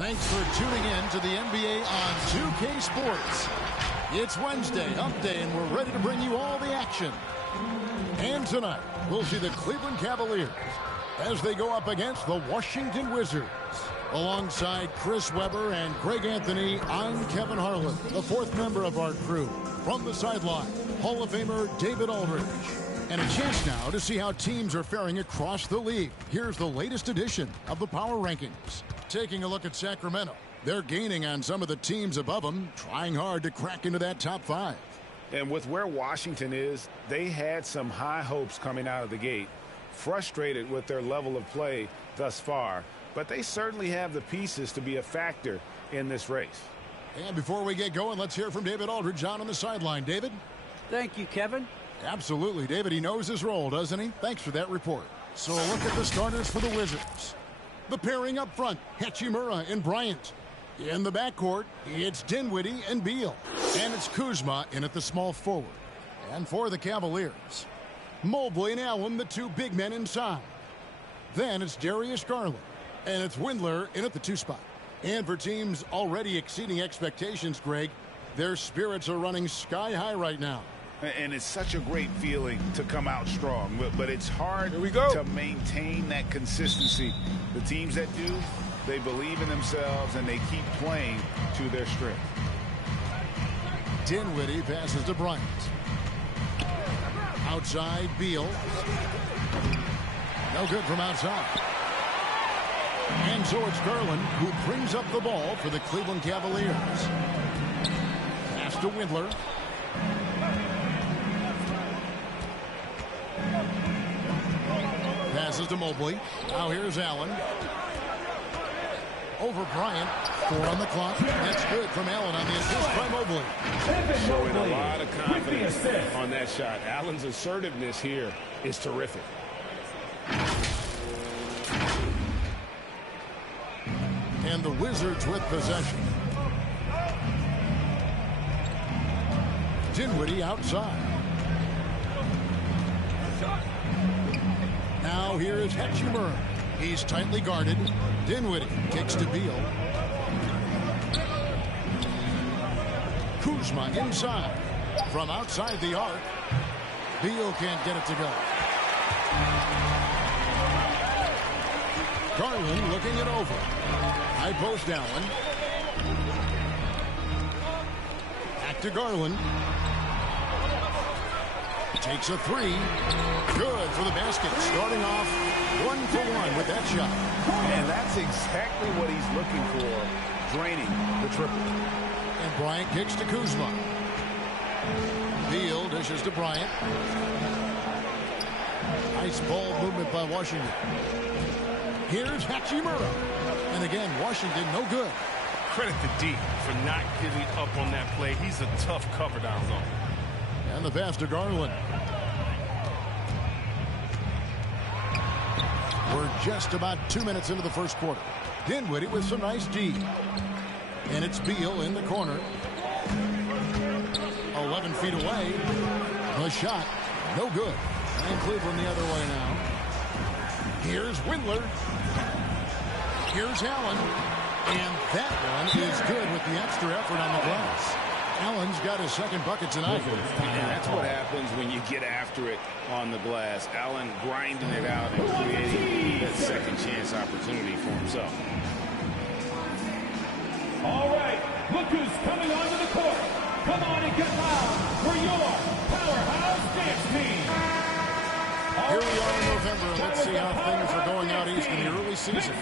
Thanks for tuning in to the NBA on 2K Sports. It's Wednesday, Hump Day, and we're ready to bring you all the action. And tonight, we'll see the Cleveland Cavaliers as they go up against the Washington Wizards. Alongside Chris Webber and Greg Anthony, I'm Kevin Harlan, the fourth member of our crew. From the sideline, Hall of Famer David Aldridge. And a chance now to see how teams are faring across the league. Here's the latest edition of the Power Rankings. Taking a look at Sacramento. They're gaining on some of the teams above them, trying hard to crack into that top five. And with where Washington is, they had some high hopes coming out of the gate. Frustrated with their level of play thus far, but they certainly have the pieces to be a factor in this race. And before we get going, let's hear from David Aldridge on the sideline. David? Thank you, Kevin. Absolutely, David. He knows his role, doesn't he? Thanks for that report. So a look at the starters for the Wizards. The pairing up front, Hachimura and Bryant. In the backcourt, it's Dinwiddie and Beal. And it's Kuzma in at the small forward. And for the Cavaliers, Mobley and Allen, the two big men inside. Then it's Darius Garland. And it's Windler in at the two spot. And for teams already exceeding expectations, Greg, their spirits are running sky high right now. And it's such a great feeling to come out strong, but it's hard to maintain that consistency. The teams that do, they believe in themselves and they keep playing to their strength. Dinwiddie passes to Bryant. Outside, Beal. No good from outside. And so it's Garland who brings up the ball for the Cleveland Cavaliers. Pass to Windler. Passes to Mobley. Now here's Allen. Over Bryant. 4 on the clock. That's good from Allen on the assist by Mobley. Showing a lot of confidence on that shot. Allen's assertiveness here is terrific. And the Wizards with possession. Dinwiddie outside. Now here is Hachimura. He's tightly guarded. Dinwiddie kicks to Beal. Kuzma inside. From outside the arc. Beal can't get it to go. Garland looking it over. High post Allen. Back to Garland. Takes a three. Good for the basket. Starting off 1-for-1 with that shot. And that's exactly what he's looking for. Draining the triple. And Bryant kicks to Kuzma. Beal dishes to Bryant. Nice ball movement by Washington. Here's Hachimura. And again, Washington no good. Credit to D for not giving up on that play. He's a tough cover down low. And the pass to Garland. We're just about 2 minutes into the first quarter. Dinwiddie with some nice D. And it's Beal in the corner. 11 feet away. The shot, no good. And Cleveland the other way now. Here's Windler. Here's Allen. And that one is good with the extra effort on the glass. Allen's got his second bucket tonight. And that's what happens when you get after it on the glass. Allen grinding it out and creating that second chance opportunity for himself. All right, look who's coming onto the court. Come on and get loud for your powerhouse dance team. Here we are in November, and let's see how things are going out east in the early season.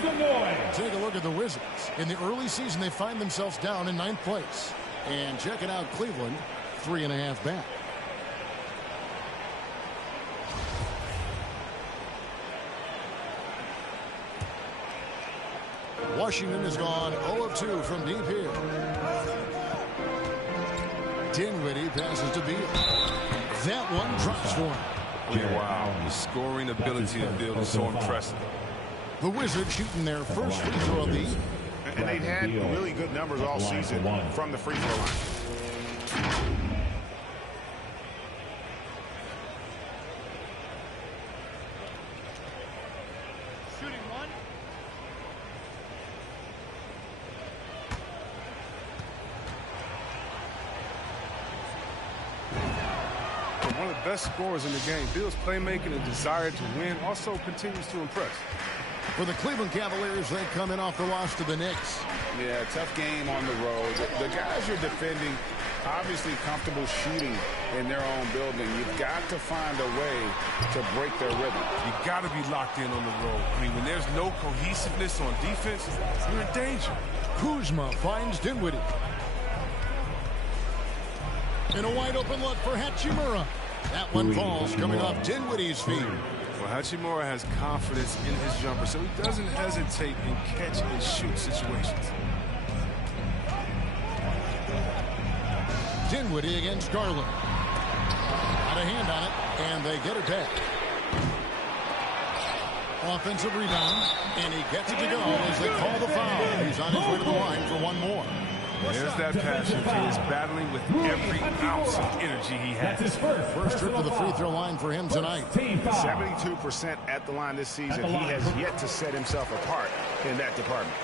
Take a look at the Wizards. In the early season, they find themselves down in 9th place. And check it out, Cleveland, 3.5 back. Washington has gone 0 of 2 from deep here. Dinwiddie passes to Beal. That one drops for him. Wow, the scoring ability of Beal is so impressive. The Wizards shooting their first free throw lead. And they've had really good numbers all season from the free throw line. Shooting one. one of the best scorers in the game. Bill's playmaking and desire to win also continues to impress. For the Cleveland Cavaliers, they come in off the loss to the Knicks. Yeah, tough game on the road. The guys you're defending, obviously comfortable shooting in their own building. You've got to find a way to break their rhythm. You got to be locked in on the road. I mean, when there's no cohesiveness on defense, you're in danger. Kuzma finds Dinwiddie. And a wide open look for Hachimura. That one falls coming off Dinwiddie's feet. Well, Hachimura has confidence in his jumper, so he doesn't hesitate in catch and shoot situations. Dinwiddie against Garland. Got a hand on it, and they get it back. Offensive rebound, and he gets it to go as they call the foul. He's on his way to the line for one more. There's that passion. He is battling with every ounce of energy he has. First trip to the free throw line for him tonight. 72% at the line this season. He has yet to set himself apart in that department.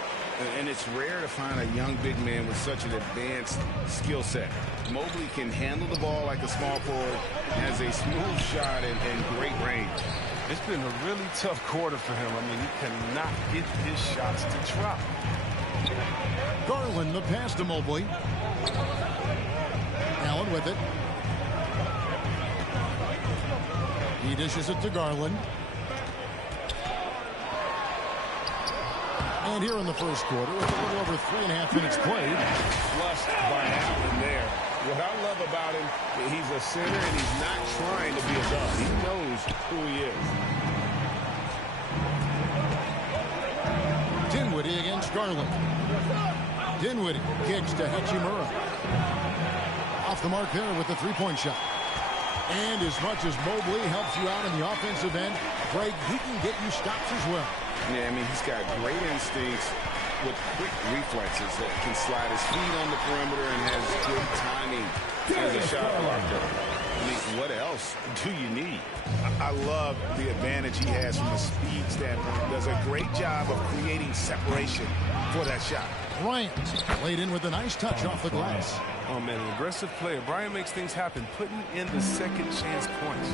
And it's rare to find a young big man with such an advanced skill set. Mobley can handle the ball like a small forward, has a smooth shot and great range. It's been a really tough quarter for him. I mean, he cannot get his shots to drop. Garland, the pass to Mobley. Allen with it. He dishes it to Garland. And here in the first quarter, with a little over 3.5 minutes played. Flushed by Allen there. What I love about him, he's a center and he's not trying to be a dog. He knows who he is. Dinwiddie against Garland. Dinwiddie kicks to Hachimura. Off the mark there with the three-point shot. And as much as Mobley helps you out in the offensive end, Craig, he can get you stops as well. Yeah, I mean, he's got great instincts with quick reflexes that can slide his feet on the perimeter and has good timing as a shot blocker. I mean, what else do you need? I love the advantage he has from a speed standpoint. Does a great job of creating separation for that shot. Bryant laid in with a nice touch off the glass. Oh, man, an aggressive player. Bryant makes things happen, putting in the second chance points.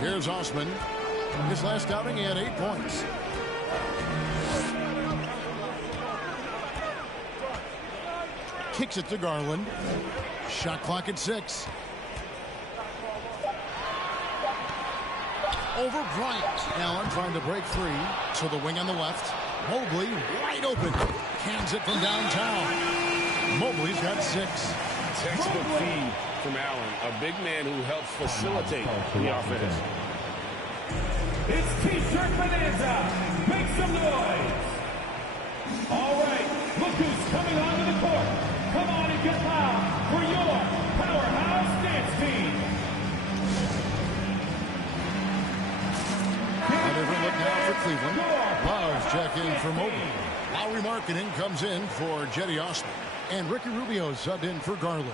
Here's Osman. His last outing, he had 8 points. Kicks it to Garland. Shot clock at 6. Over Bryant. Allen trying to break free. To the wing on the left. Mobley wide open. Cans it from downtown. Mobley's got 6. Textbook feed from Allen, a big man who helps facilitate the offense. It's T-shirt bonanza. Make some noise. All right, look who's coming onto the court. Come on and get loud for your powerhouse dance team. A different look now for Cleveland. Love check in for Mobley. Lowry Marketing comes in for Jetty Osman. And Ricky Rubio subbed in for Garland.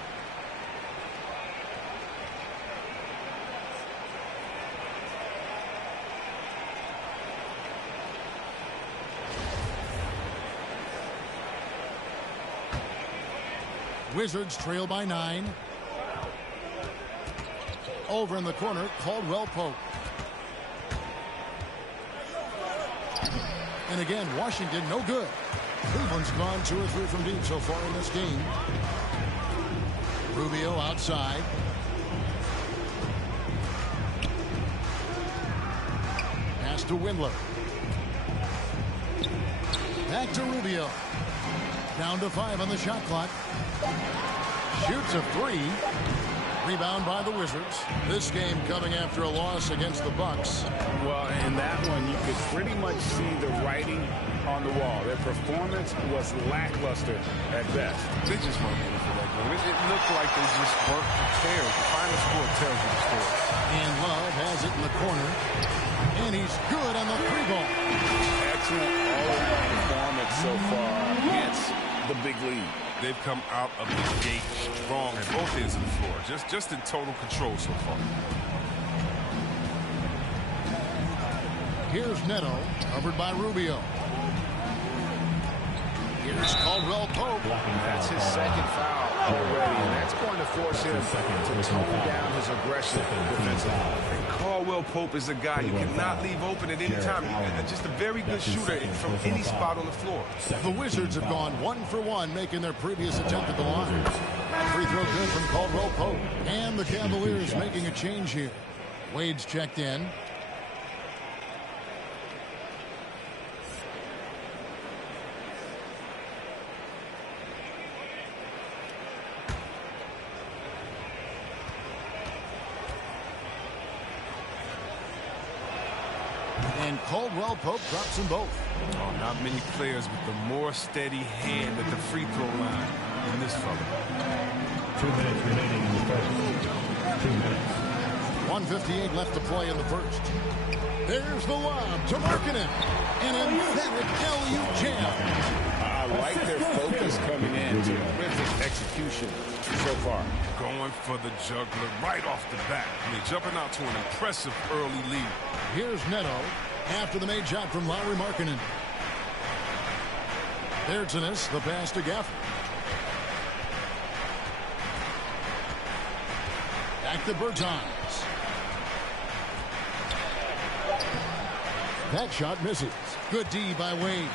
Wizards trail by 9. Over in the corner, Caldwell Pope. And again, Washington no good. Cleveland's gone 2 or 3 from deep so far in this game. Rubio outside. Pass to Windler. Back to Rubio. Down to 5 on the shot clock. Shoots a 3. Rebound by the Wizards. This game coming after a loss against the Bucks. Well, in that one, you could pretty much see the writing on the wall. Their performance was lackluster at best. They just weren't ready for that game. It looked like they just weren't prepared. The final score tells you the story. And Love has it in the corner. And he's good on the 3-ball. Excellent all-around performance so far against the big lead. They've come out of the gate strong at both ends of the floor. Just in total control so far. Here's Neto, covered by Rubio. Here's Caldwell Pope. That's his second foul already, and that's going to force him to tone down his aggression defensively. And Caldwell Pope is a guy you cannot leave open at any time. Just a very good shooter from any spot on the floor. The Wizards have gone 1 for 1, making their previous attempt at the line. Free throw good from Caldwell Pope. And the Cavaliers making a change here. Wade's checked in. And Caldwell Pope drops them both. Oh, not many players with the more steady hand at the free throw line than this fella. 2 minutes remaining in the first. 2 minutes. 1:58 left to play in the first. There's the lob to Markkanen. An emphatic alley-oop jam. I like their focus coming in. Terrific execution so far. Going for the juggler right off the bat. Jumping out to an impressive early lead. Here's Neto after the made shot from Lauri Markkanen. There's Ennis, the pass to Gafford. Back to Bertans. That shot misses. Good D by Wade.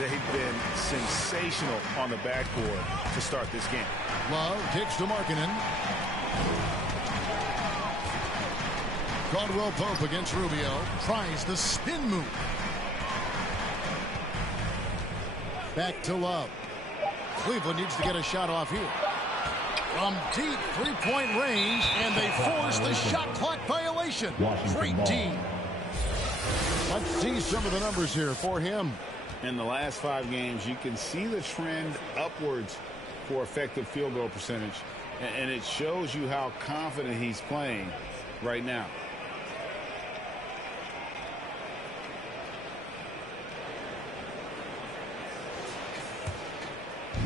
They've been sensational on the backboard to start this game. Love kicks to Markkanen. Caldwell Pope against Rubio. Tries the spin move. Back to Love. Cleveland needs to get a shot off here. From deep three-point range, and they force the shot clock violation. Great D. Let's see some of the numbers here for him. In the last 5 games, you can see the trend upwards for effective field goal percentage, and it shows you how confident he's playing right now.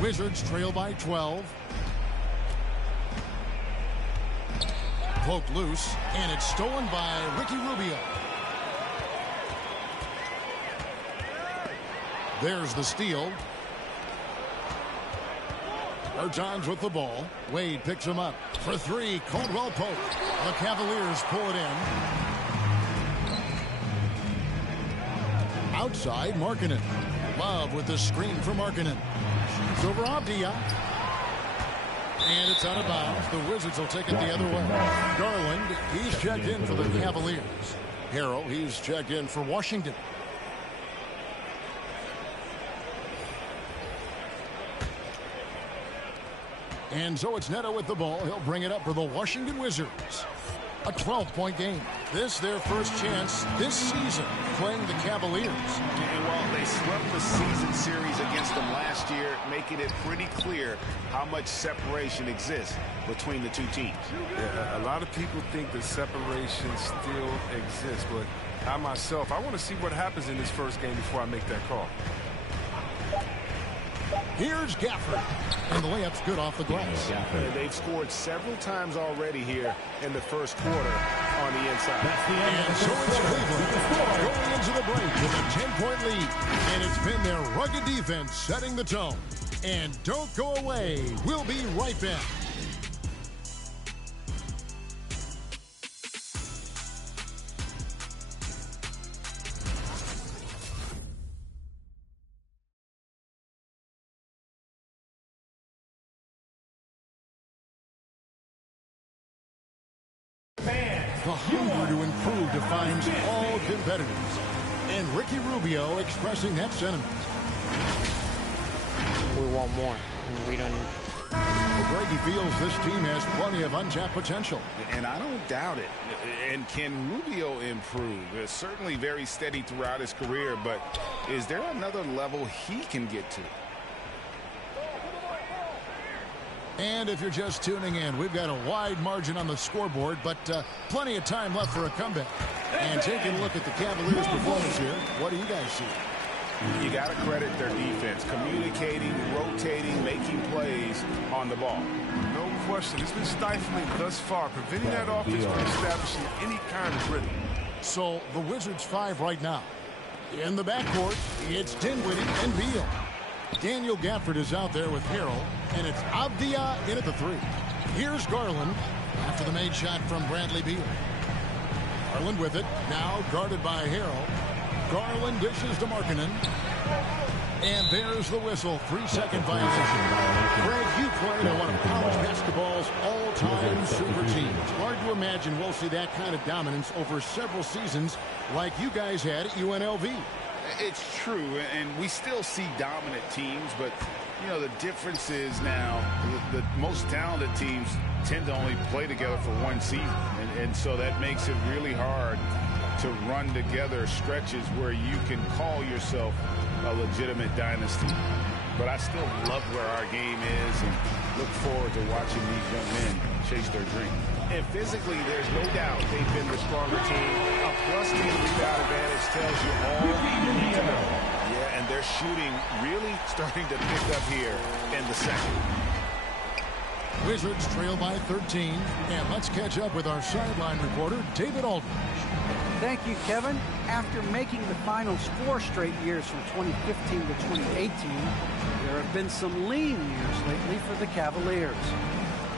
Wizards trail by 12. Poked loose, and it's stolen by Ricky Rubio. There's the steal. Bertans with the ball. Wade picks him up for 3. Caldwell Pope. The Cavaliers pull it in. Outside, Markkanen. Love with the screen for Markkanen. Shoots over Abdia. And it's out of bounds. The Wizards will take it the other way. Garland, he's checked in for the Cavaliers. Harrell, he's checked in for Washington. And so it's Neto with the ball. He'll bring it up for the Washington Wizards. A 12-point game. This their first chance this season playing the Cavaliers. And while they swept the season series against them last year, making it pretty clear how much separation exists between the two teams. Yeah, a lot of people think the separation still exists, but I myself, I want to see what happens in this first game before I make that call. Here's Gafford, and the layup's good off the glass. They've scored several times already here in the first quarter on the inside. And so it's Cleveland going into the break with a 10-point lead. And it's been their rugged defense setting the tone. And don't go away. We'll be right back. The hunger to improve defines all competitors. And Ricky Rubio expressing that sentiment. We want more. We don't. Well, Greg, he feels this team has plenty of untapped potential. And I don't doubt it. And can Rubio improve? Certainly very steady throughout his career, but is there another level he can get to? And if you're just tuning in, we've got a wide margin on the scoreboard, but plenty of time left for a comeback. And taking a look at the Cavaliers' performance here, what do you guys see? You got to credit their defense, communicating, rotating, making plays on the ball. No question. It's been stifling thus far, preventing that offense from establishing any kind of rhythm. So the Wizards 5 right now. In the backcourt, it's Dinwiddie and Beal. Daniel Gafford is out there with Harrell, and it's Avdia in at the 3. Here's Garland after the made shot from Bradley Beal. Garland with it, now guarded by Harrell. Garland dishes to Markkanen. And there's the whistle. 3-second violation. Greg, you played on one of college basketball's all-time super teams. Hard to imagine we'll see that kind of dominance over several seasons like you guys had at UNLV. It's true, and we still see dominant teams, but, you know, the difference is now the most talented teams tend to only play together for one season, and so that makes it really hard to run together stretches where you can call yourself a legitimate dynasty. But I still love where our game is and look forward to watching these young men chase their dream. And physically, there's no doubt they've been the stronger team. A plus team rebound advantage tells you all you need to know. Yeah, and their shooting really starting to pick up here in the second. Wizards trail by 13. And let's catch up with our sideline reporter, David Aldridge. Thank you, Kevin. After making the finals 4 straight years from 2015 to 2018, there have been some lean years lately for the Cavaliers.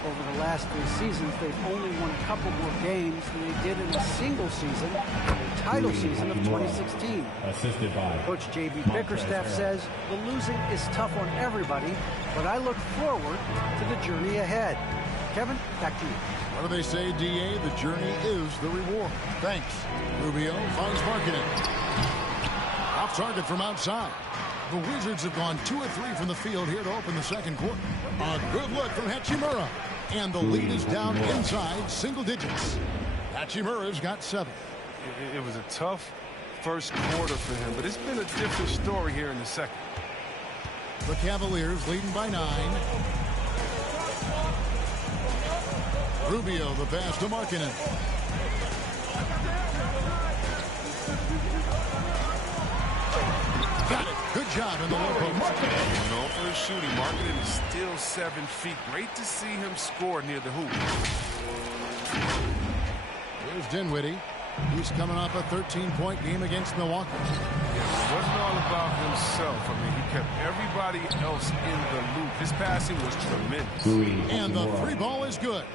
Over the last 3 seasons, they've only won a couple more games than they did in a single season, the title season of 2016. Assisted by Coach J.B. Bickerstaff says the losing is tough on everybody, but I look forward to the journey ahead. Kevin, back to you. What do they say, D.A.? The journey is the reward. Thanks. Rubio finds Markkanen. Off target from outside. The Wizards have gone 2 of 3 from the field here to open the second quarter. A good look from Hachimura. And the lead is down inside single digits. Hachimura's got 7. It was a tough first quarter for him, but it's been a different story here in the second. The Cavaliers leading by 9. Rubio, the pass to Markkanen. Got it. Good job in the low post. Known for his shooting, Markkanen is still 7 feet. Great to see him score near the hoop. Here's Dinwiddie. He's coming off a 13-point game against Milwaukee. Yeah, it wasn't all about himself. I mean, he kept everybody else in the loop. His passing was tremendous. And the 3 ball is good.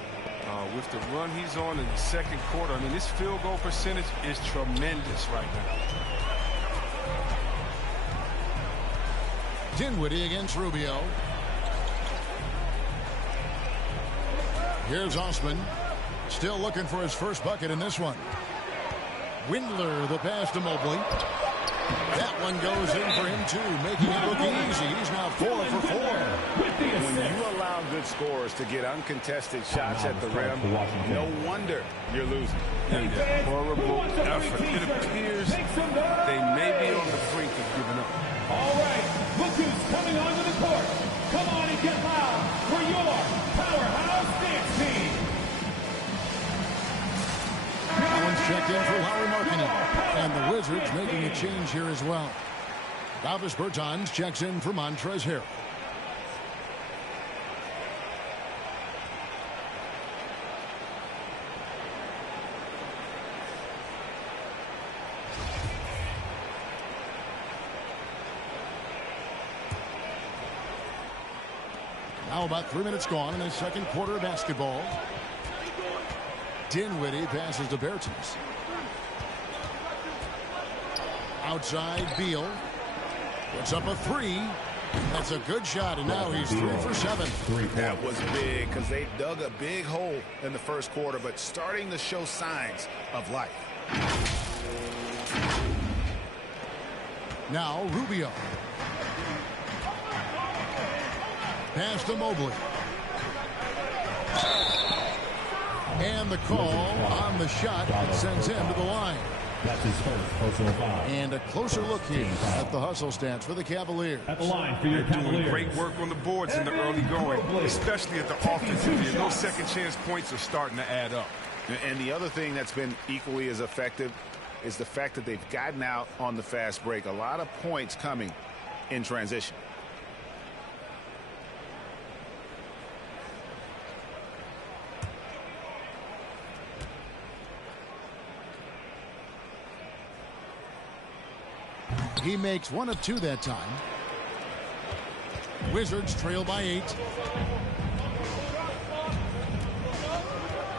With the run he's on in the second quarter, I mean, his field goal percentage is tremendous right now. Dinwiddie against Rubio. Here's Osman. Still looking for his first bucket in this one. Windler, the pass to Mobley. That one goes in for him, too, making it look easy. He's now 4 for 4. When you allow good scorers to get uncontested shots at the rim, no wonder you're losing. Horrible effort. It appears they may be on the brink of giving up. All right, look who's coming onto the court. Come on and get loud for your powerhouse dance team. Owen's checked in for Lauri Markkanen. And the Wizards making a change here as well. Davis Bertans checks in for Montrezl Harrell. Now about 3 minutes gone in the second quarter of basketball. Dinwiddie passes to Bertans. Outside, Beal. Puts up a 3. That's a good shot, and now he's 3 for 7. That was big because they dug a big hole in the first quarter, but starting to show signs of life. Now Rubio. Pass to Mobley. And the call on the shot sends him to the line. That's his first personal foul. And a closer look here at the hustle stats for the Cavaliers. At the line for your Cavaliers. Doing great work on the boards in the early going, especially at the offensive end. Those second chance points are starting to add up. And the other thing that's been equally as effective is the fact that they've gotten out on the fast break. A lot of points coming in transition. He makes 1 of 2 that time. Wizards trail by 8.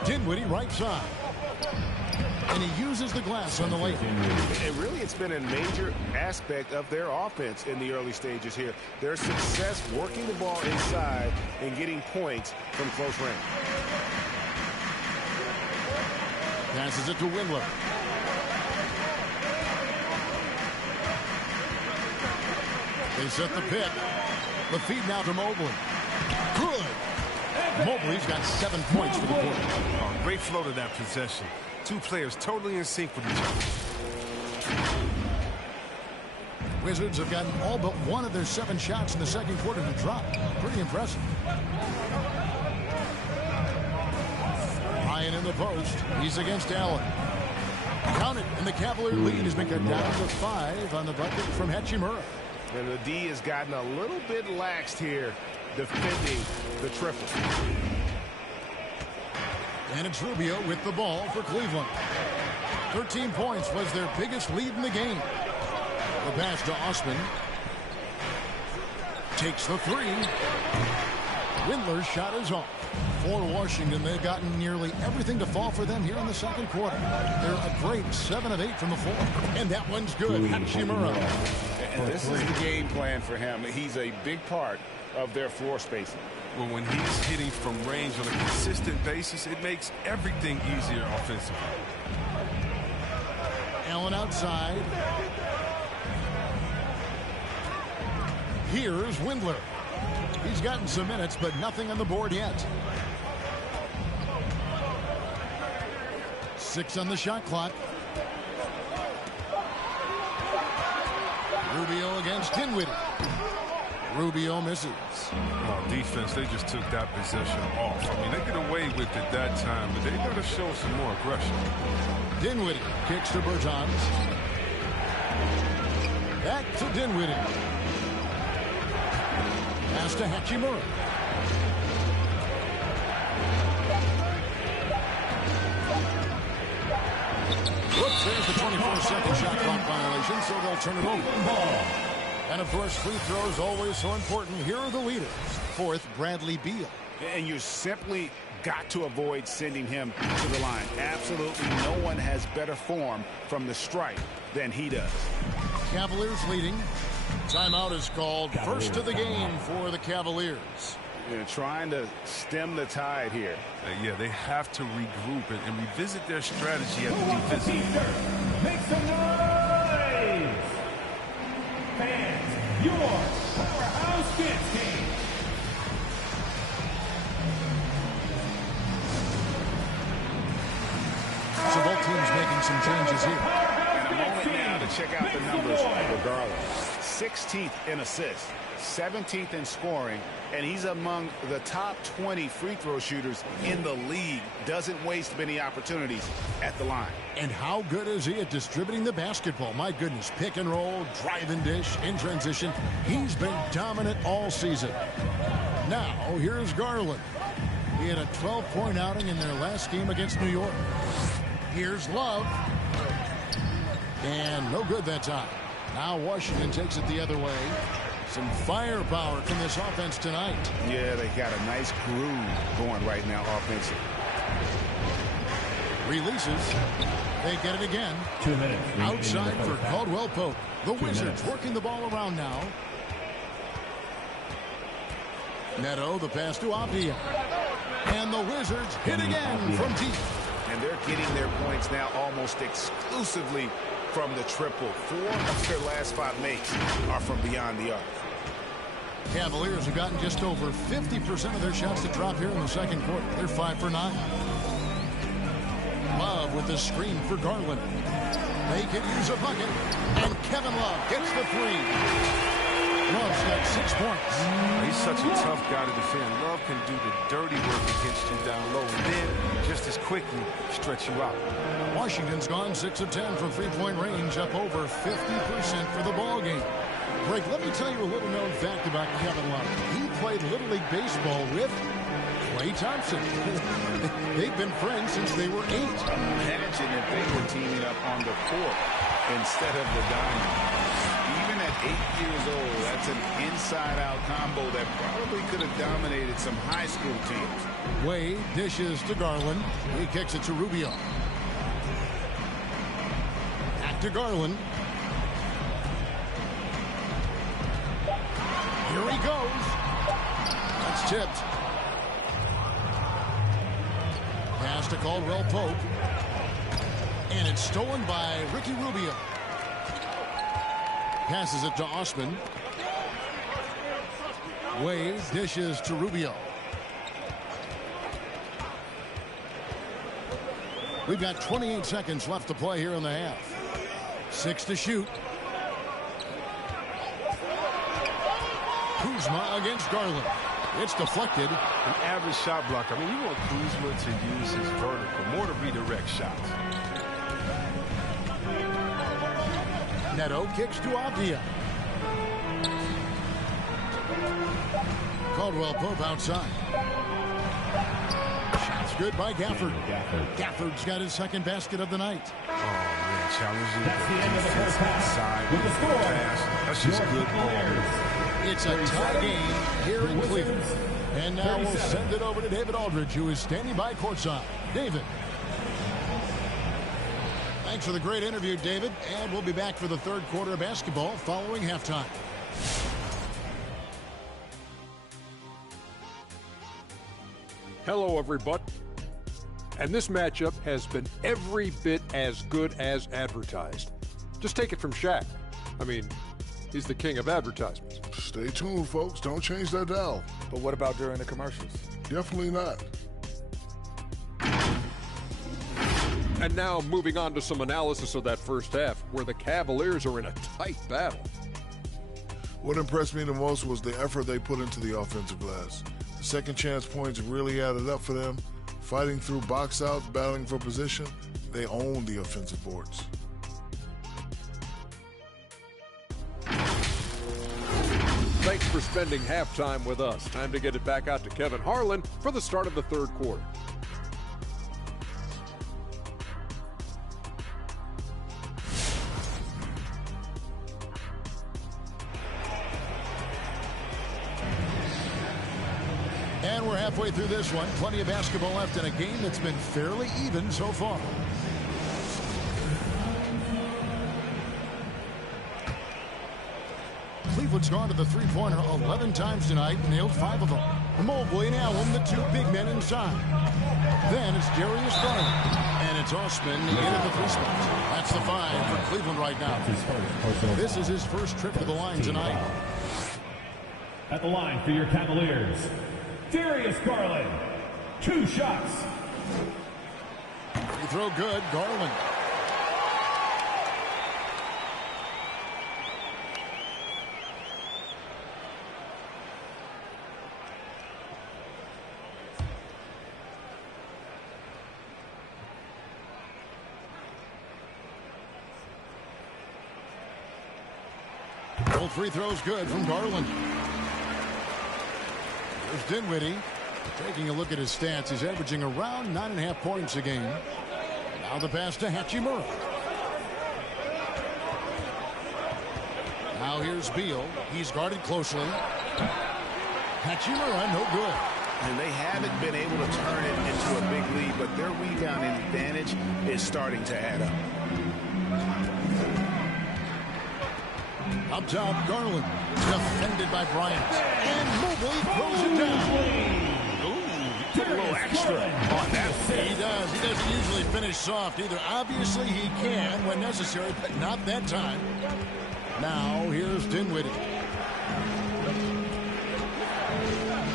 Dinwiddie right side. And he uses the glass on the lane. And really, it's been a major aspect of their offense in the early stages here. Their success working the ball inside and getting points from close range. Passes it to Windler. They set the pick. The feed now to Mobley. Good. Mobley's got 7 points for the quarter. Oh, great flow to that possession. Two players totally in sync with each other. Wizards have gotten all but one of their 7 shots in the second quarter to drop. Pretty impressive. Ryan in the post. He's against Allen. Count it, and the Cavalier lead has been cut down to 5 on the bucket from Hachimura. And the D has gotten a little bit laxed here defending the triple. And it's Rubio with the ball for Cleveland. 13 points was their biggest lead in the game. The pass to Osman. Takes the 3. Windler's shot is off. For Washington, they've gotten nearly everything to fall for them here in the second quarter. They're a great 7 of 8 from the floor. And that one's good. Hachimura. And this is the game plan for him. He's a big part of their floor spacing. Well, when he's hitting from range on a consistent basis, it makes everything easier offensively. Allen outside. Here's Windler. He's gotten some minutes, but nothing on the board yet. 6 on the shot clock. Rubio against Dinwiddie. Rubio misses. Oh, defense, they just took that possession off. I mean, they get away with it that time, but they got to show some more aggression. Dinwiddie kicks to Bertans. Back to Dinwiddie. Pass to Hachimura. Whoops, there's the 24-second shot clock violation, so they'll turn it over. And, of course, free throws always so important. Here are the leaders. 4th, Bradley Beal. And you simply got to avoid sending him to the line. Absolutely no one has better form from the stripe than he does. Cavaliers leading. Timeout is called. First of the game for the Cavaliers. Trying to stem the tide here. Yeah, they have to regroup and revisit their strategy at the defensive. Make some noise! Fans, your powerhouse dance team. So both teams making some changes here. And a moment now to check out the numbers regardless. 16th in assists, 17th in scoring, and he's among the top 20 free throw shooters in the league. Doesn't waste many opportunities at the line. And how good is he at distributing the basketball? My goodness, pick and roll, drive and dish, in transition. He's been dominant all season. Now, here's Garland. He had a 12-point outing in their last game against New York. Here's Love. And no good that time. Now Washington takes it the other way. Some firepower from this offense tonight. Yeah, they got a nice groove going right now offensively. Releases. They get it again. 2 minutes. Outside for Caldwell Pope. The Wizards working the ball around now. Neto, the pass to Avdia. And the Wizards hit again from deep. And they're getting their points now almost exclusively from the triple. 4 of their last 5 makes are from beyond the arc. Cavaliers have gotten just over 50% of their shots to drop here in the second quarter. They're 5 for 9. Love with the screen for Garland. They could use a bucket. And Kevin Love gets the 3. Love's got 6 points. He's such a tough guy to defend. Love can do the dirty work against you down low, and then just as quickly stretch you out. Washington's gone 6 of 10 from three-point range, up over 50% for the ball game. Greg, let me tell you a little known fact about Kevin Love. He played Little League Baseball with Klay Thompson. They've been friends since they were 8. Imagine if they were teaming up on the court instead of the diamond. Even at years old. That's an inside-out combo that probably could have dominated some high school teams. Wade dishes to Garland. He kicks it to Rubio. Back to Garland. Here he goes. That's tipped. Pass to Caldwell Pope. And it's stolen by Ricky Rubio. Passes it to Osman. Wade dishes to Rubio. We've got 28 seconds left to play here in the half. 6 to shoot. Kuzma against Garland. It's deflected. An average shot block. I mean, you want Kuzma to use his vertical more to redirect shots. Neto kicks to Avdia. Caldwell Pope outside. Shots good by Gafford. Gafford's got his second basket of the night. Oh, man, challenging That's the end of the first half. side With the score, pass. That's just good ball. It's a tie game here in Cleveland. And now we'll send it over to David Aldridge, who is standing by courtside. David. Thanks for the great interview, David. And we'll be back for the third quarter of basketball following halftime. Hello, everybody. And this matchup has been every bit as good as advertised. Just take it from Shaq. I mean, he's the king of advertisements. Stay tuned, folks. Don't change that dial. But what about during the commercials? Definitely not. And now moving on to some analysis of that first half, where the Cavaliers are in a tight battle. What impressed me the most was the effort they put into the offensive glass. The second chance points really added up for them. Fighting through box outs, battling for position, they owned the offensive boards. Thanks for spending halftime with us. Time to get it back out to Kevin Harlan for the start of the third quarter. And we're halfway through this one. Plenty of basketball left in a game that's been fairly even so far. Cleveland's gone to the three-pointer 11 times tonight, nailed 5 of them. Mobley and Allen, the two big men inside. Then it's Darius Garland. And it's Osman in at the free spot. That's the 5 for Cleveland right now. This is his first trip to the line tonight. At the line for your Cavaliers, Darius Garland. 2 shots. Free throw good, Garland. Both free throws good from Garland. There's Dinwiddie. Taking a look at his stats, he's averaging around 9.5 points a game. Now the pass to Hachimura. Now here's Beal. He's guarded closely. Hachimura, no good. And they haven't been able to turn it into a big lead, but their rebounding advantage is starting to add up. Up top, Garland. Defended by Bryant. And Mobley throws it down. Ooh, put a little extra on that. He does. He doesn't usually finish soft either. Obviously, he can when necessary, but not that time. Now, here's Dinwiddie.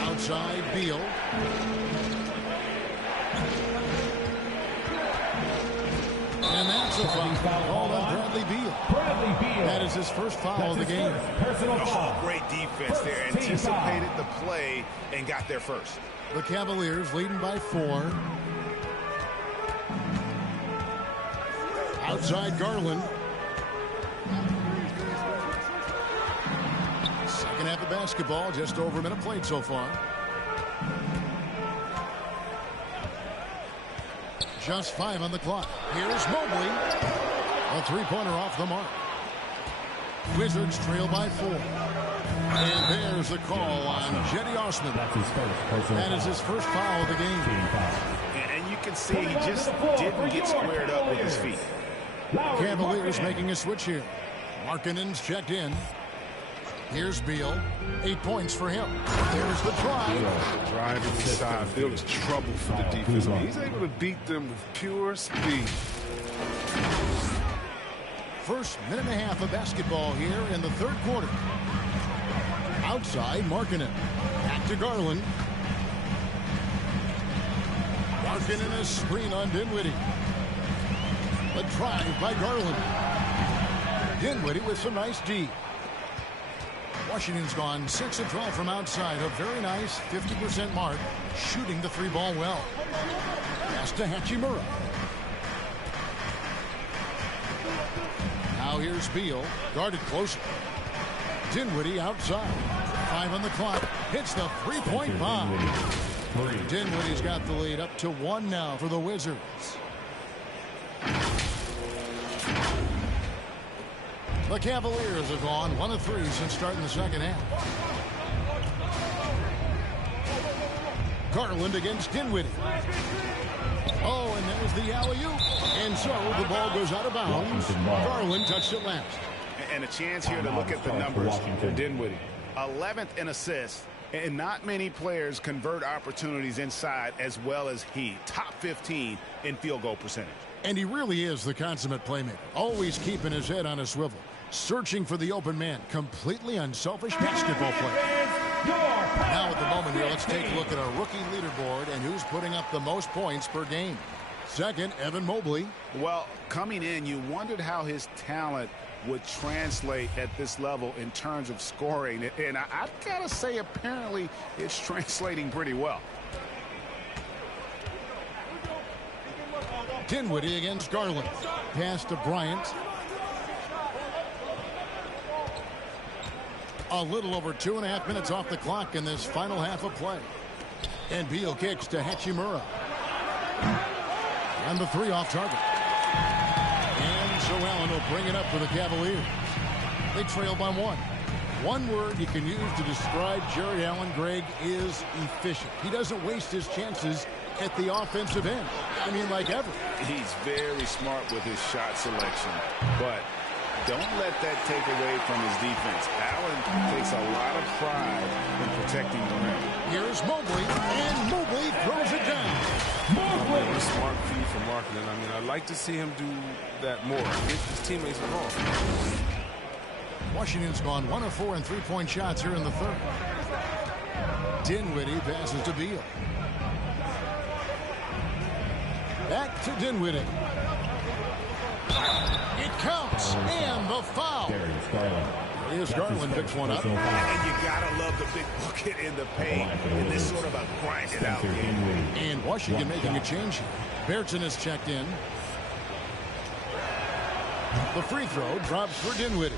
Outside, Beal. And that's a foul called on Bradley Beal. That is his first foul of the game. Great defense there. Anticipated the play and got there first. The Cavaliers leading by 4. Outside Garland. Second half of basketball, just over a minute played so far. Just 5 on the clock. Here's Mobley. A three-pointer off the mark. Wizards trail by 4. And there's the call on Jetty Osman. That is his first foul of the game. And you can see he just didn't get squared up with his feet. Cavaliers making a switch here. Markkanen's checked in. Here's Beal. 8 points for him. There's the drive. Driving inside. Beal is trouble for the defense. I mean, he's able to beat them with pure speed. First minute and a half of basketball here in the third quarter. Outside, Markkanen. Back to Garland. Markkanen a screen on Dinwiddie. A drive by Garland. Dinwiddie with some nice D. Washington's gone 6 of 12 from outside. A very nice 50% mark. Shooting the 3-ball well. Pass to Hachimura. Now here's Beal. Guarded closer. Dinwiddie outside. 5 on the clock. Hits the 3-point bomb. Dinwiddie's got the lead up to 1 now for the Wizards. The Cavaliers have gone 1 of 3 since starting the second half. Garland against Dinwiddie. Oh, and there's the alley-oop. And so the ball goes out of bounds. Garland touched it last. And a chance here to look at the numbers for Dinwiddie. 11th in assists, and not many players convert opportunities inside as well as he. Top 15 in field goal percentage. And he really is the consummate playmaker. Always keeping his head on a swivel. Searching for the open man. Completely unselfish basketball play. Now at the moment here, let's take a look at our rookie leaderboard and who's putting up the most points per game. Second, Evan Mobley. Well, coming in, you wondered how his talent would translate at this level in terms of scoring. And I've got to say, apparently, it's translating pretty well. Dinwiddie against Garland. Pass to Bryant. A little over 2.5 minutes off the clock in this final half of play. And Beal kicks to Hachimura. And the 3 off target. And Joe Allen will bring it up for the Cavaliers. They trail by 1. One word you can use to describe Jared Allen, Greg, is efficient. He doesn't waste his chances at the offensive end. I mean, like ever. He's very smart with his shot selection, but don't let that take away from his defense. Allen takes a lot of pride in protecting the rim. Here's Mobley, and Mobley throws it down. Mobley! A smart feed from Markkanen. I mean, I'd like to see him do that more. Get his teammates involved. Washington's gone 1 of 4 in 3-point shots here in the third. Dinwiddie passes to Beal. Back to Dinwiddie. It counts, and the foul. Here's Garland picks one up. And you gotta love the big bucket in the paint in this sort of a grinded out game. And Washington making a change here. Bertson is checked in. The free throw drops for Dinwiddie.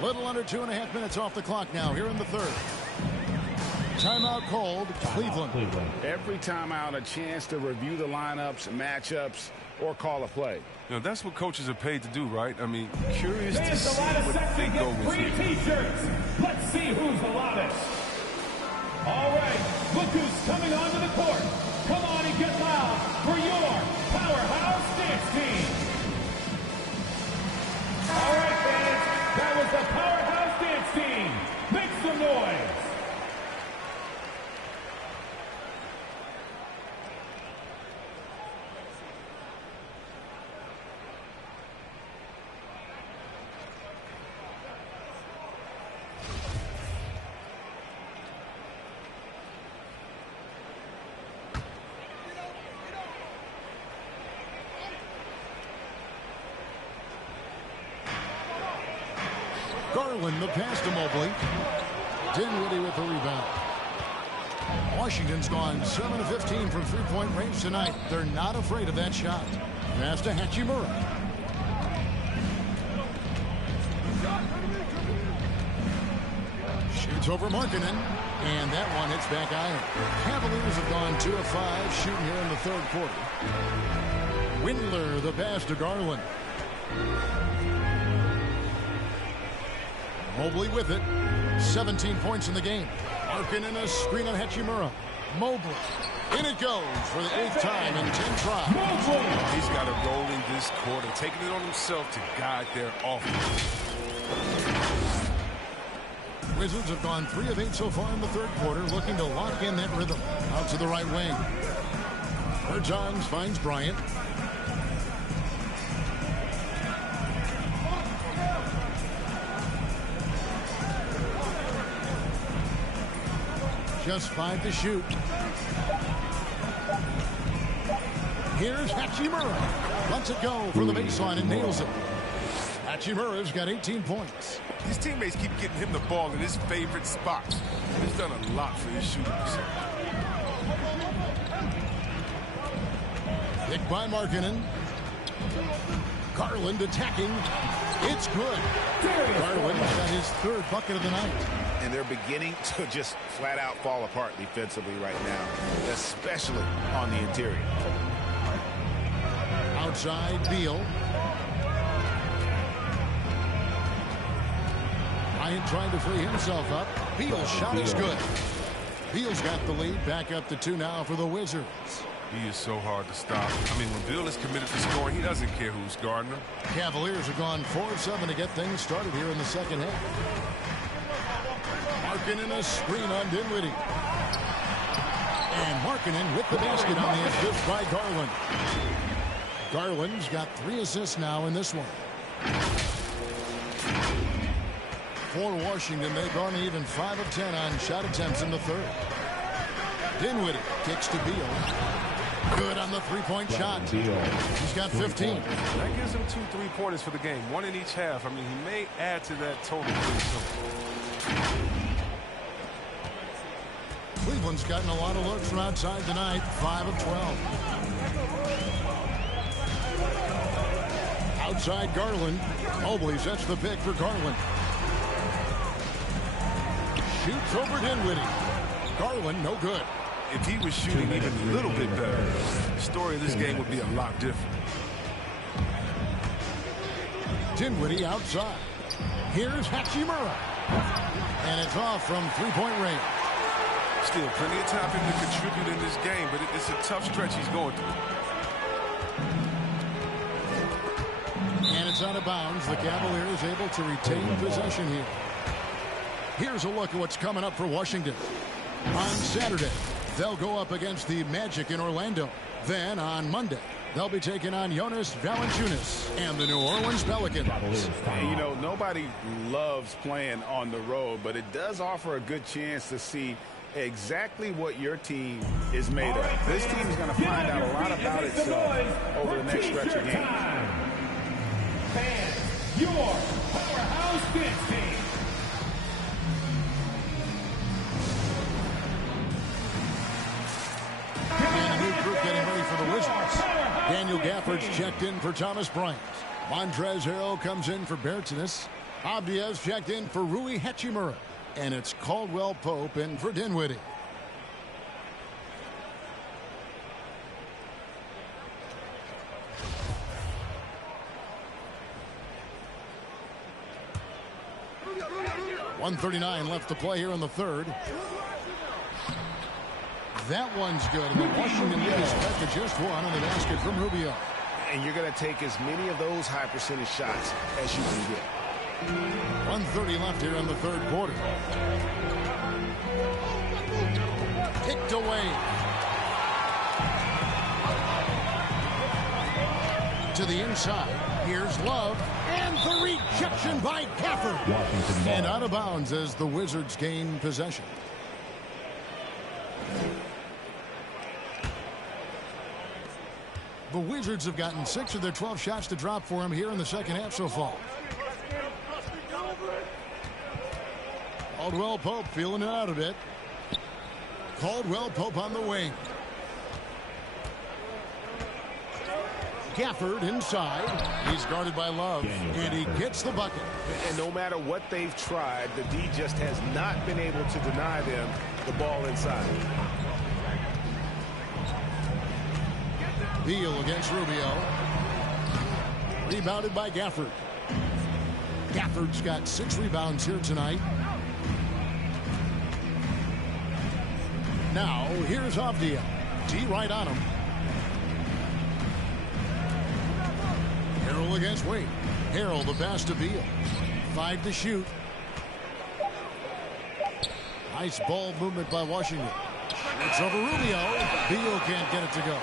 Little under 2.5 minutes off the clock now here in the third. Timeout called Cleveland. Every timeout a chance to review the lineups, matchups, or call a play. You know, that's what coaches are paid to do, right? I mean, curious to see what they go with here. T-shirts. Let's see who's the loudest. All right, look who's coming onto the court. Come on and get loud for your powerhouse dance team. All right, fans, that was the powerhouse dance team. Make some noise. Garland, the pass to Mobley. Dinwiddie with the rebound. Washington's gone 7 of 15 from 3-point range tonight. They're not afraid of that shot. Pass to Hachimura. Shoots over Markkanen. And that one hits back iron. Cavaliers have gone 2 of 5 shooting here in the third quarter. Windler, the pass to Garland. Mobley with it. 17 points in the game. Arkin in a screen on Hachimura. Mobley. In it goes for the 8th time in 10 tries. He's got a role in this quarter, taking it on himself to guide their offense. Wizards have gone 3 of 8 so far in the third quarter, looking to lock in that rhythm. Out to the right wing. Bertans finds Bryant. Just 5 to shoot. Here's Hachimura. Lets it go for the baseline and nails it. Hachimura's got 18 points. His teammates keep getting him the ball in his favorite spot. He's done a lot for his shooting percentage. Picked by Markkanen. Garland attacking. It's good. Garland got his 3rd bucket of the night. And they're beginning to just flat out fall apart defensively right now, especially on the interior. Outside, Beal. Bryant trying to free himself up. Beal's shot is good. Beal's got the lead. Back up to 2 now for the Wizards. He is so hard to stop. I mean, when Beal is committed to scoring, he doesn't care who's guarding him. Cavaliers have gone 4 of 7 to get things started here in the second half. Markkanen a screen on Dinwiddie. And Markkanen with the basket on the assist by Garland. Garland's got 3 assists now in this one. For Washington, they've gone even 5 of 10 on shot attempts in the third. Dinwiddie kicks to Beal. Good on the 3-point shot. He's got 15. That gives him 2 3-pointers for the game, 1 in each half. I mean, he may add to that total pretty soon. Cleveland's gotten a lot of looks from outside tonight, 5 of 12. Outside Garland. Mobley sets the pick for Garland. Shoots over Dinwiddie. Garland, no good. If he was shooting even a little bit better, the story of this game would be a lot different. Dinwiddie outside. Here's Hachimura. And it's off from 3-point range. Still plenty of time for him to contribute in this game, but it's a tough stretch he's going through. And it's out of bounds. The Cavaliers able to retain possession here. Here's a look at what's coming up for Washington. On Saturday, they'll go up against the Magic in Orlando. Then on Monday, they'll be taking on Jonas Valanciunas and the New Orleans Pelicans. And, you know, nobody loves playing on the road, but it does offer a good chance to see exactly what your team is made of. This team is going to find out a lot about itself over the next stretch of games. Fans, your powerhouse dance team. And a new group getting ready for the Wizards. Daniel Gafford's checked in for Thomas Bryant. Montrezl Harrell comes in for Bertans. Abdias checked in for Rui Hachimura. And it's Caldwell Pope in for Dinwiddie. .139 left to play here in the third. That one's good. And the Washington Wizards back to just 1 on the basket from Rubio. And you're going to take as many of those high percentage shots as you can get. 1:30 left here in the third quarter. Kicked away. To the inside. Here's Love. And the rejection by Gafford. And out of bounds as the Wizards gain possession. The Wizards have gotten 6 of their 12 shots to drop for him here in the second half so far. Caldwell Pope feeling it out a bit. Caldwell Pope on the wing. Gafford inside. He's guarded by Love. And he gets the bucket. And no matter what they've tried, the D just has not been able to deny them the ball inside. Beal against Rubio. Rebounded by Gafford. Gafford's got 6 rebounds here tonight. Now, here's Avdia. D right on him. Harrell against Wade. Harrell, the pass to Beal. 5 to shoot. Nice ball movement by Washington. It's over Rubio. Beal can't get it to go.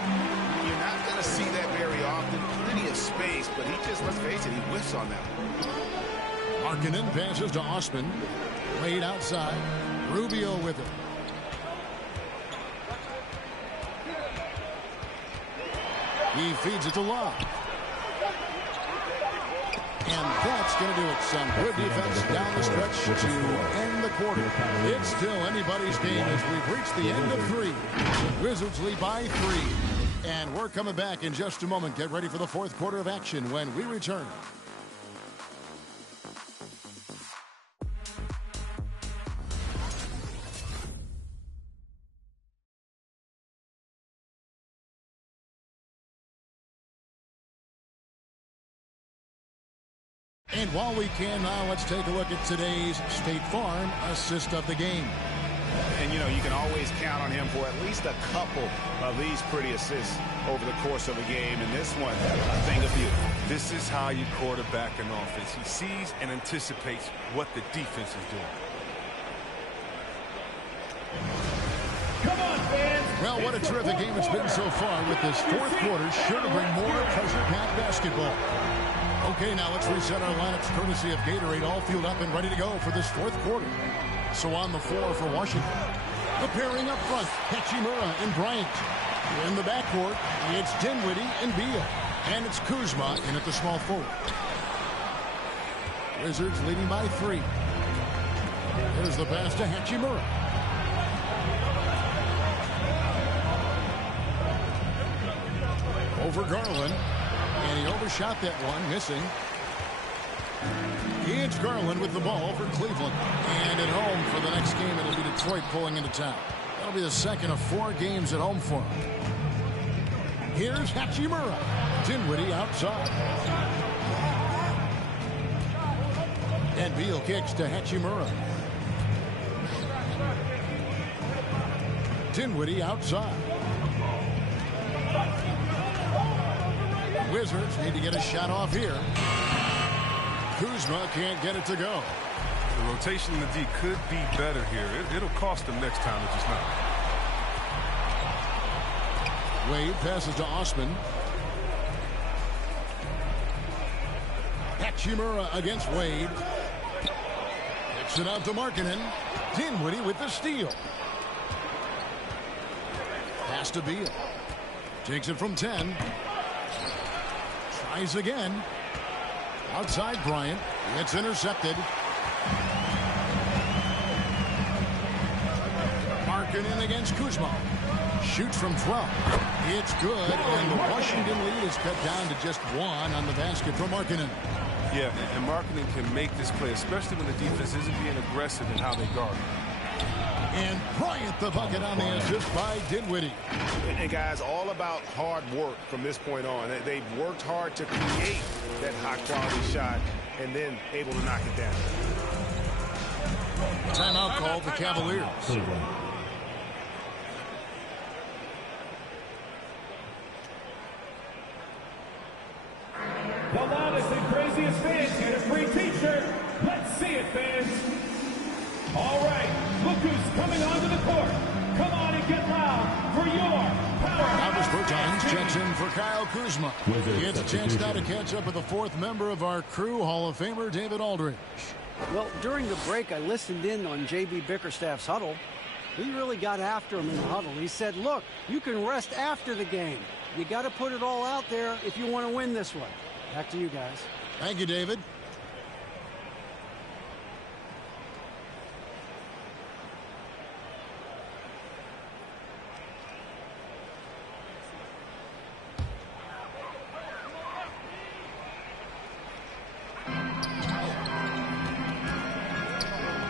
You're not going to see that very often. Plenty of space, but he just, let's face it, he whiffs on that. Markkanen passes to Osman. Wade outside. Rubio with it. He feeds it to Love. And that's going to do it. Some good defense down the stretch to end the quarter. It's still anybody's game as we've reached the end of 3. The Wizards lead by 3. And we're coming back in just a moment. Get ready for the 4th quarter of action when we return. And while we can now, let's take a look at today's State Farm assist of the game. And, you know, you can always count on him for at least a couple of these pretty assists over the course of a game. And this one, a thing of beauty. This is how you quarterback an offense. He sees and anticipates what the defense is doing. Come on, fans. Well, what a terrific game it's been so far with this 4th quarter. Sure to bring more pressure-packed basketball. Okay, now let's reset our lineups courtesy of Gatorade, all fueled up and ready to go for this 4th quarter. So on the floor for Washington. The pairing up front, Hachimura and Bryant. In the backcourt, it's Dinwiddie and Beal. And it's Kuzma in at the small forward. Wizards leading by 3. Here's the pass to Hachimura. Over Garland. And he overshot that one, missing. It's Garland with the ball for Cleveland. And at home for the next game, it'll be Detroit pulling into town. That'll be the second of 4 games at home for him. Here's Hachimura. Dinwiddie outside. And Beal kicks to Hachimura. Dinwiddie outside. Wizards need to get a shot off here. Kuzma can't get it to go. The rotation in the D could be better here. It'll cost them next time, it's just not. Wade passes to Osman. Hachimura against Wade. Kicks it out to Markkanen. Dinwiddie with the steal. Pass to Beal. Takes it from 10. Tries again. Outside Bryant. It's intercepted. Markkanen against Kuzma. Shoots from 12. It's good, and the Washington lead is cut down to just 1 on the basket from Markkanen. Yeah, and Markkanen can make this play, especially when the defense isn't being aggressive in how they guard. And Bryant the bucket on the assist by Dinwiddie. And guys, all about hard work from this point on. They've worked hard to create that high-quality shot and then able to knock it down. Timeout called the Cavaliers. The loudest and craziest fans get a free T-shirt. Let's see it, fans. All right, look who's coming onto the court. Come on and get loud for your power. Albus Bertans checks in for Kyle Kuzma. He gets a chance now to catch up with the 4th member of our crew, Hall of Famer David Aldridge. Well, during the break, I listened in on J.B. Bickerstaff's huddle. He really got after him in the huddle. He said, look, you can rest after the game. You got to put it all out there if you want to win this one. Back to you guys. Thank you, David.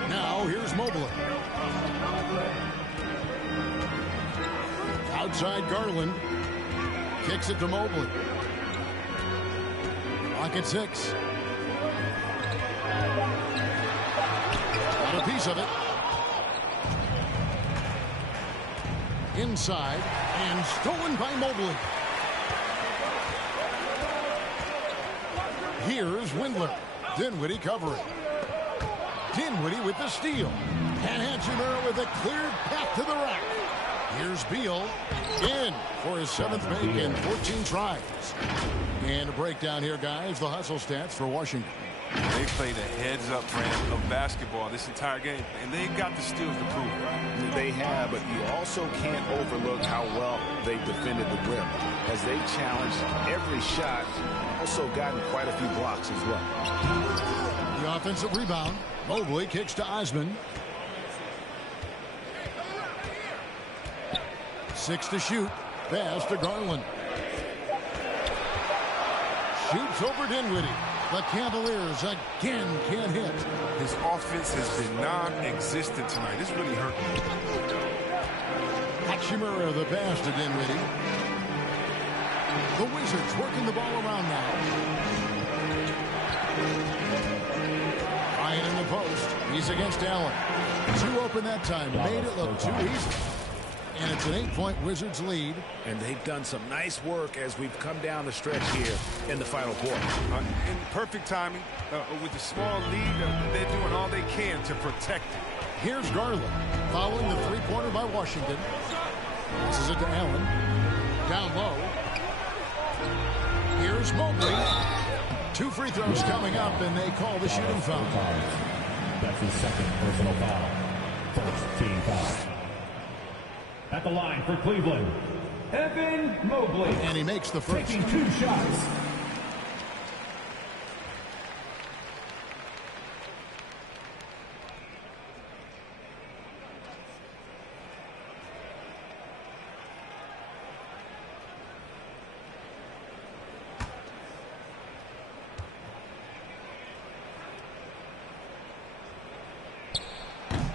Now, here's Mobley. Outside Garland. Kicks it to Mobley. Clock at 6. Got a piece of it. Inside and stolen by Mobley. Here's Windler. Dinwiddie covering. Dinwiddie with the steal. And Hachimura with a cleared path to the rack. Here's Beal in for his 7th make in 14 tries. And a breakdown here, guys. The hustle stats for Washington. They played a heads-up brand of basketball this entire game, and they've got the steals to prove it. They have, but you also can't overlook how well they defended the rim. As they challenged every shot, also gotten quite a few blocks as well. The offensive rebound. Mobley kicks to Osman. 6 to shoot. Pass to Garland. Shoots over Dinwiddie. The Cavaliers again can't hit. His offense has been non-existent tonight. This really hurt me. Hachimura the pass to Dinwiddie. The Wizards working the ball around now. Ryan in the post. He's against Allen. Too open that time. Made it look too easy. And it's an 8-point Wizards lead. And they've done some nice work as we've come down the stretch here in the final quarter. In perfect timing, with the small lead, they're doing all they can to protect it. Here's Garland following the three-pointer by Washington. Passes it to Allen. Down low. Here's Mobley. 2 free throws coming up, and they call the shooting foul. That's his 2nd personal foul. 1st team foul. At the line for Cleveland, Evan Mobley. And he makes the first. Taking 2 shots.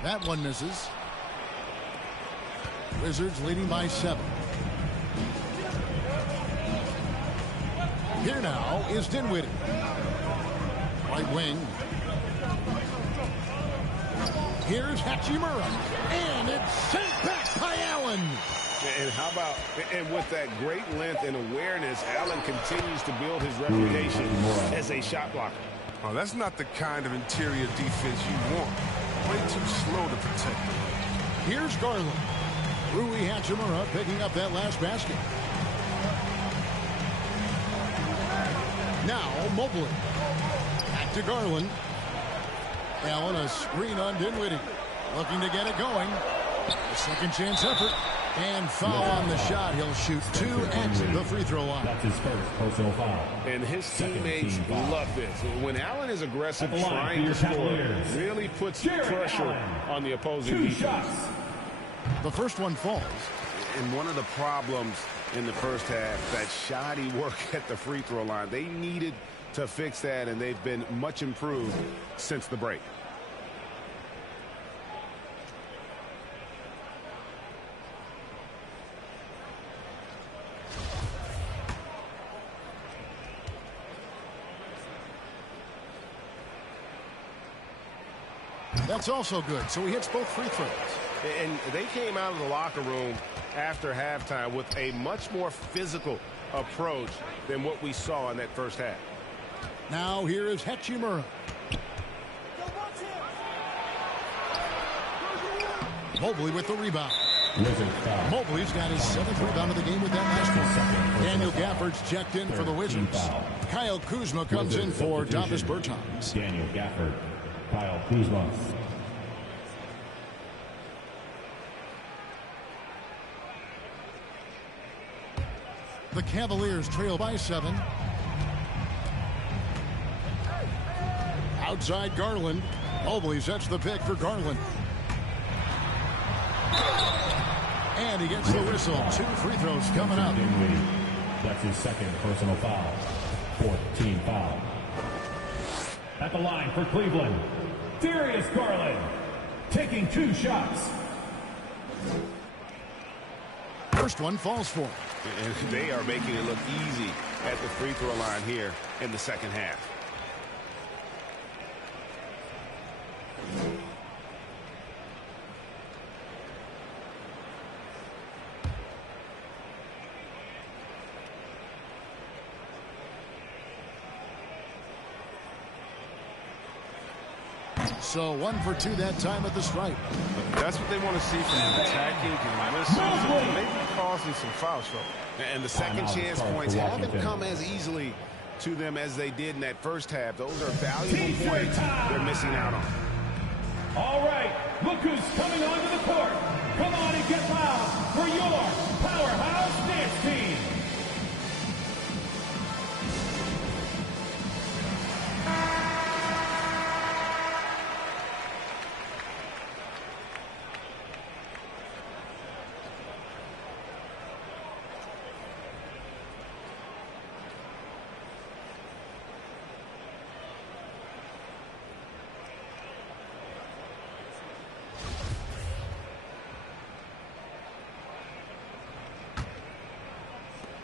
That one misses. Wizards leading by 7. Here now is Dinwiddie. Right wing. Here's Hachimura. And it's sent back by Allen. And how about, and with that great length and awareness, Allen continues to build his reputation as a shot blocker. Oh, that's not the kind of interior defense you want. Way too slow to protect him. Here's Garland. Rui Hachimura picking up that last basket. Now Mobley. Back to Garland. Allen a screen on Dinwiddie. Looking to get it going. A second chance effort. And foul on the shot. He'll shoot 2 at the free throw line. That's his 1st personal foul. And his teammates love this. When Allen is aggressive, trying to score, really puts pressure on the opposing defense. The first one falls. And one of the problems in the first half, that shoddy work at the free throw line. They needed to fix that, and they've been much improved since the break. That's also good. So he hits both free throws. And they came out of the locker room after halftime with a much more physical approach than what we saw in that first half. Now here is Hachimura. Mobley with the rebound. Mobley's got his 7th rebound of the game with that last one. Daniel Gafford's checked in for the Wizards. Kyle Kuzma comes in for Davis Bertans. Daniel Gafford, Kyle Kuzma. The Cavaliers trail by 7. Outside Garland. Mobley sets the pick for Garland. And he gets the whistle. 2 free throws coming up. That's his 2nd personal foul. 4th team foul. At the line for Cleveland, Darius Garland, taking 2 shots. First one falls for him. And they are making it look easy at the free throw line here in the second half. So 1 for 2 that time at the stripe. That's what they want to see from him, attacking, getting whistles, and maybe causing some foul trouble. And the second chance points haven't come as easily to them as they did in that first half. Those are valuable points they're missing out on. All right, look who's coming onto the court. Come on and get loud for your powerhouse dance team.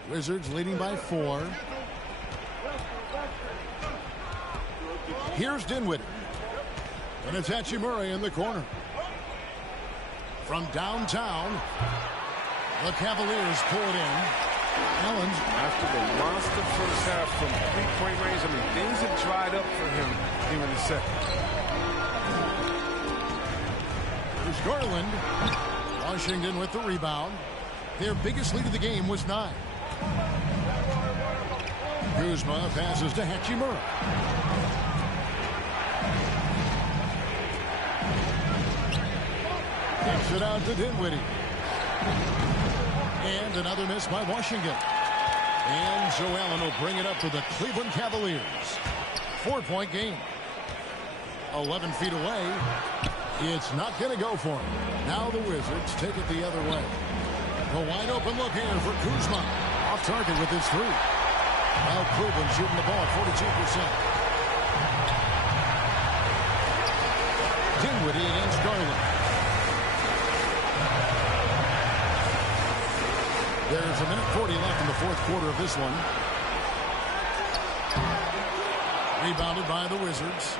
Wizards leading by 4. Here's Dinwiddie. And it's Hachimura in the corner. From downtown, the Cavaliers pull it in. Allen. After the monster first half from three-point range, I mean, things have dried up for him here in the second. Here's Garland. Washington with the rebound. Their biggest lead of the game was 9. Kuzma passes to Hachimura. Kicks it out to Dinwiddie. And another miss by Washington. And Joe Allen will bring it up for the Cleveland Cavaliers. 4-point game. 11 feet away. It's not going to go for him. Now the Wizards take it the other way. A wide open look here for Kuzma. Off target with his 3. Now Cleveland shooting the ball 42%. Dinwiddie against Garland. There's 1:40 left in the fourth quarter of this one. Rebounded by the Wizards.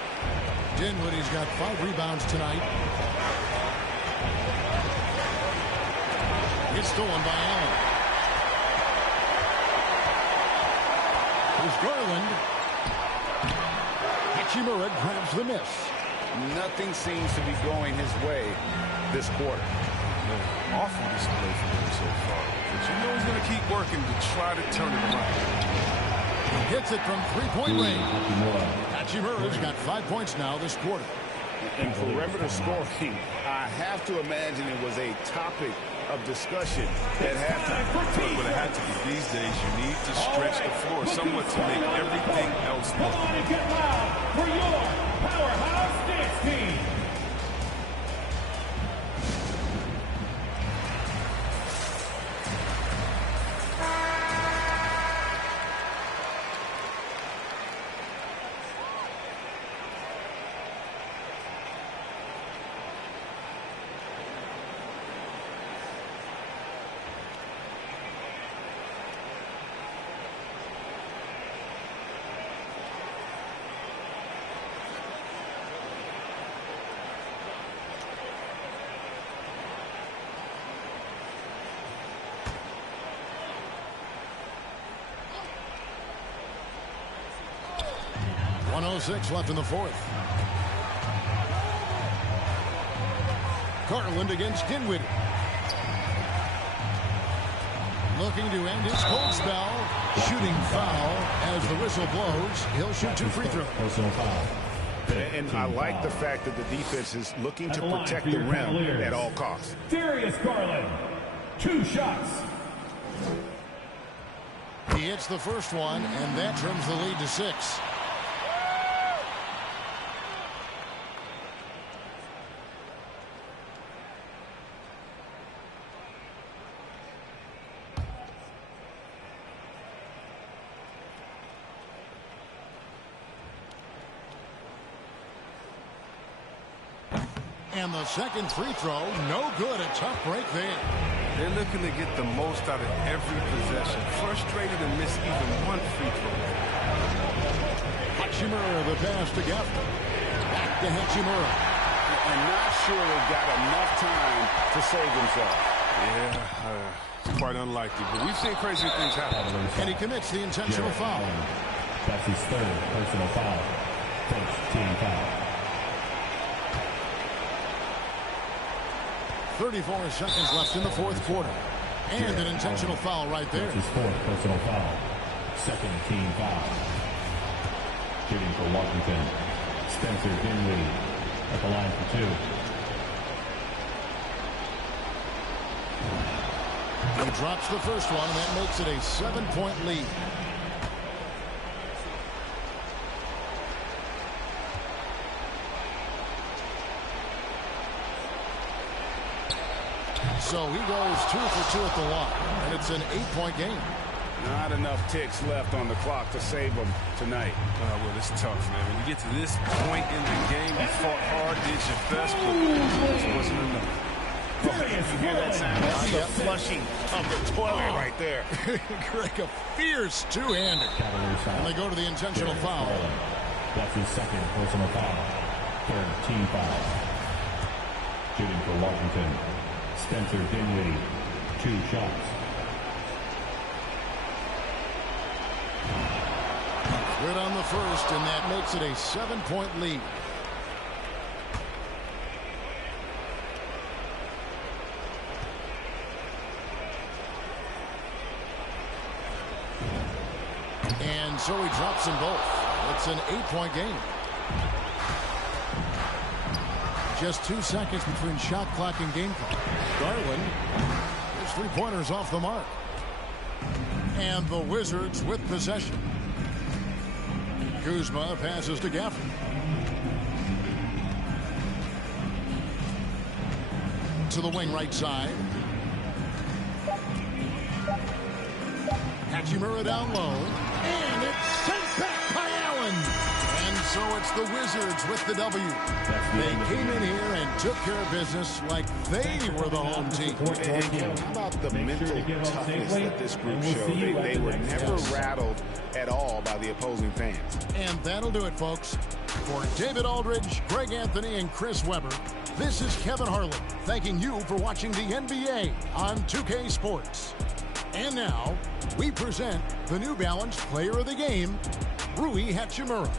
Dinwiddie's got 5 rebounds tonight. It's stolen by Allen. Here's Garland. Hachimura grabs the miss. Nothing seems to be going his way this quarter. Awful display for him so far. But you know he's going to keep working to try to turn it around. He hits it from 3-point range. Hachimura's got 5 points now this quarter. And perimeter scoring, I have to imagine it was a topic of discussion at halftime. But it had to be. These days, you need to stretch the floor somewhat to make everything else work. Come on and get loud for your powerhouse dance team. .106 left in the fourth. Garland against Dinwiddie. Looking to end his cold spell. Shooting foul as the whistle blows. He'll shoot 2 free throws. And I like the fact that the defense is looking to protect the rim at all costs. Darius Garland, 2 shots. He hits the first one, and that trims the lead to 6. And the second free throw, no good. A tough break there. They're looking to get the most out of every possession. Frustrated to miss even 1 free throw. Hachimura the pass to Gaffney. Back to Hachimura. And not sure they've got enough time to save themselves. Yeah, it's quite unlikely. But we've seen crazy things happen. And he commits the intentional foul. That's his 3rd personal foul. First team foul. 34 seconds left in the fourth quarter. And an intentional foul right there. His fourth personal foul. Second team foul. Shooting for Washington. Spencer Dinwiddie at the line for two. He drops the first one, and that makes it a 7-point lead. So he goes 2 for 2 at the line, and it's an 8-point game. Not enough ticks left on the clock to save them tonight. Well, it's tough, man. When you get to this point in the game, you fought hard, did your best, but it wasn't enough. You hear that sound? That's the flushing of the toilet right there. Greg, a fierce two-hander. And they go to the intentional foul. That's his second personal foul. Third team foul. Shooting for Washington. Spencer Dinwiddie, 2 shots. Good on the first, and that makes it a 7-point lead. And so he drops them both. It's an 8-point game. Just 2 seconds between shot clock and game clock. Garland, his 3-pointers off the mark. And the Wizards with possession. Kuzma passes to Gafford. To the wing right side. Hachimura down low. And it's sent back by Allen. And so it's the Wizards with the W. They came in here and took care of business like they were the home team. And how about the mental toughness that this group showed? They were never rattled at all by the opposing fans. And that'll do it, folks. For David Aldridge, Greg Anthony, and Chris Webber, this is Kevin Harlan thanking you for watching the NBA on 2K Sports. And now, we present the New Balance Player of the Game, Rui Hachimura.